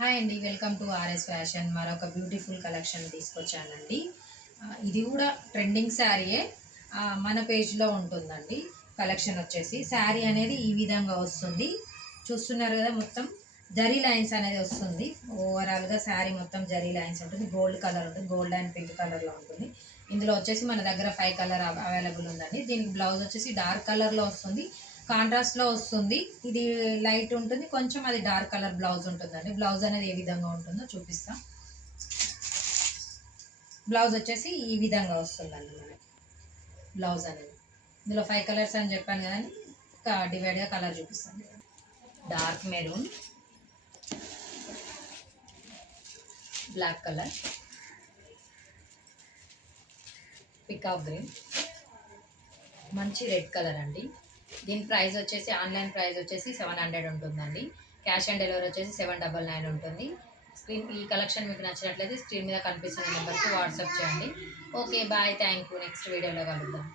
Hi అండి, welcome to RS fashion. మరొక beautiful collection తీసుకొచ్చానండి. ఇది కూడా ట్రెండింగ్ శారీయే. మన పేజ్లో ఉంటుందండి. కలెక్షన్ వచ్చేసి శారీ అనేది ఈ విధంగా వస్తుంది. చూస్తున్నారు కదా, మొత్తం జరీ లైన్స్ అనేది వస్తుంది. ఓవరాల్గా శారీ మొత్తం జరీ లైన్స్ ఉంటుంది. గోల్డ్ కలర్ ఉంటుంది, గోల్డ్ అండ్ పింక్ కలర్లో ఉంటుంది. ఇందులో వచ్చేసి మన దగ్గర 5 కలర్ అవైలబుల్ ఉందండి. దీనికి బ్లౌజ్ వచ్చేసి డార్క్ కలర్లో వస్తుంది, కాంట్రాస్ట్లో వస్తుంది. ఇది లైట్ ఉంటుంది, కొంచెం అది డార్క్ కలర్ బ్లౌజ్ ఉంటుందండి. బ్లౌజ్ అనేది ఏ విధంగా ఉంటుందో చూపిస్తాం. బ్లౌజ్ వచ్చేసి ఈ విధంగా వస్తుందండి మనకి. బ్లౌజ్ అనేది ఇందులో 5 కలర్స్ అని చెప్పాను కదండి, డివైడ్గా కలర్ చూపిస్తాను. Dark maroon, black colour, peacock green, మంచి రెడ్ కలర్ అండి. దీని ప్రైస్ వచ్చేసి ఆన్లైన్ ప్రైస్ వచ్చేసి 700 ఉంటుందండి. క్యాష్ ఆన్ డెలివరీ వచ్చేసి 799 ఉంటుంది. ఈ కలెక్షన్ మీకు నచ్చినట్లయితే స్క్రీన్ మీద కనిపిస్తున్న నెంబర్కి వాట్సాప్ చేయండి. Okay bye, thank you. Next వీడియోలో కలుద్దాం.